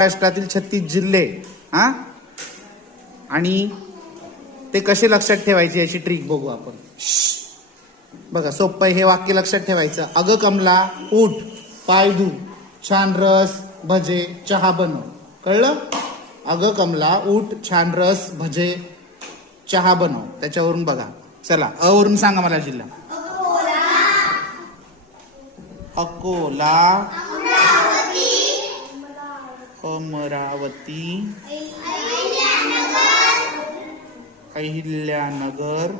महाराष्ट्रातील 36 जिल्हे हा आणि ते कसे लक्षात ठेवायचे याची ट्रिक बघू आपण. बघा सोपं हे वाक्य लक्षात ठेवायचं. अगं कमला उठ, पाय धु, छान रस भजे चहा बनव. कळलं? अगं कमला उठ, छान रस भजे चहा बनव. त्याच्यावरून बघा. चला अ वरून सांगा मला जिल्हा. अकोला, अमरावती, अहिल्यानगर.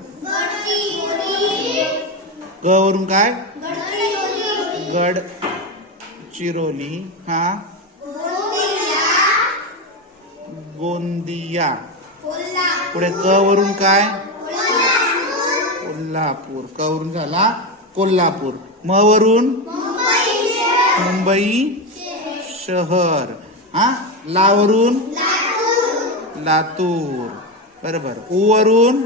ग वरून काय? गडचिरोली. हा गोंदिया. पुढे क वरून काय? कोल्हापूर. क वरून झाला कोल्हापूर. म वरून मुंबई शहर. हा ला वरून लातूर. बरोबर. उ वरून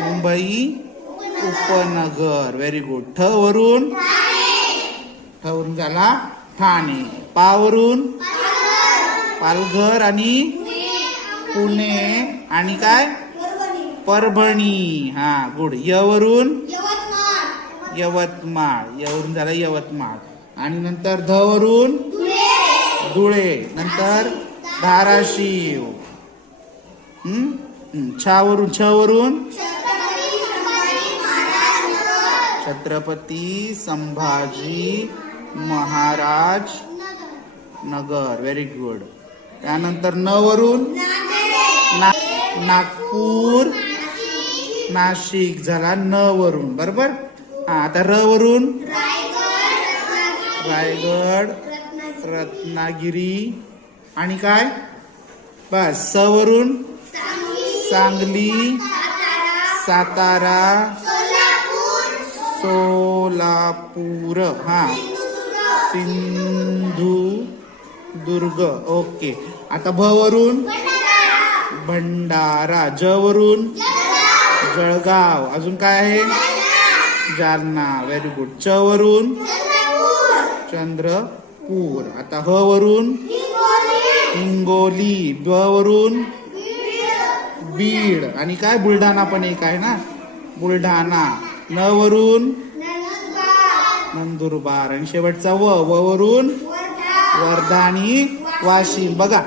मुंबई उपनगर. Very good. ठ वरून झाला ठाणे. पा वरून पालघर आणि पुणे आणि काय? परभणी. हा गुड. य वरून यवतमाळ. य वरून झाला यवतमाळ. आणि नंतर ध वरून धुळे. नंतर धाराशिव. छ वरून छत्रपती संभाजी महाराज नगर. Very good. त्यानंतर न वरून नागपूर नाशिक झाला न वरून. बरोबर. हा आता र वरून रायगड रत्नागिरी आणि काय? बस. स वरून सांगली सातारा सोलापूर. हा सिंधुदुर्ग. ओके. आता भ वरून भंडारा. ज वरून जळगाव. अजून काय आहे? जालना. Very good. च वरून चंद्रपूर. आता ह वरून हिंगोली. ब वरून बीड आणि काय? बुलढाणा पण एक आहे ना बुलढाणा. न वरून नंदुरबार आणि शेवटचा व वरून वर्धा आणि वाशिम. बघा